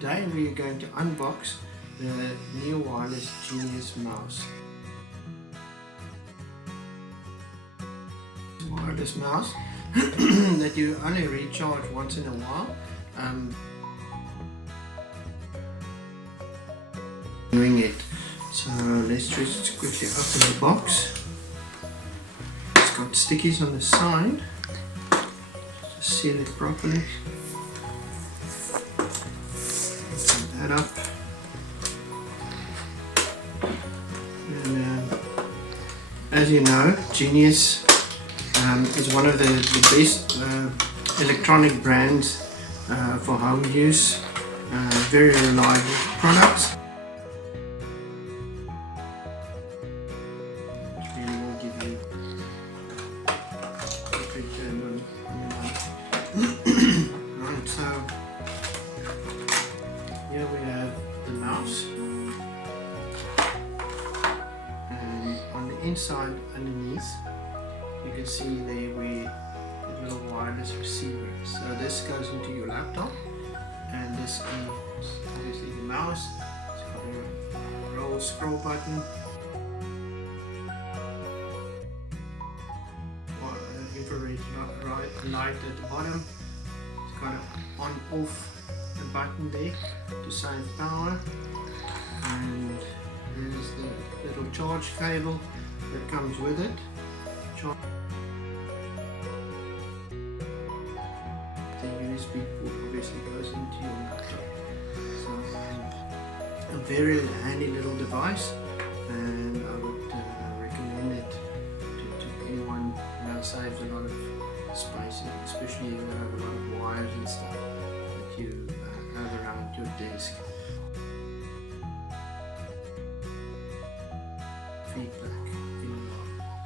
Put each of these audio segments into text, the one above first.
Today we are going to unbox the new wireless Genius mouse. Wireless mouse that you only recharge once in a while. Doing it. So let's just quickly open the box. It's got stickies on the side. Just seal it properly. Open that up. And as you know, Genius is one of the best electronic brands for home use. Very reliable products. Really will give you a quick turn on right, so here we have the mouse, and on the inside underneath you can see there the little wireless receiver. So this goes into your laptop, and this is obviously the mouse. It's got a roll scroll button, infrared light at the bottom. It's got an on-off button there to save power, and there's the little charge cable that comes with it. The USB port obviously goes into your laptop. So a very handy little device, and I would recommend it to anyone. Saves a lot of space, especially if you have a lot of wires and stuff that you have around your desk. Feedback.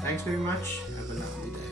Thanks very much. Have a lovely day.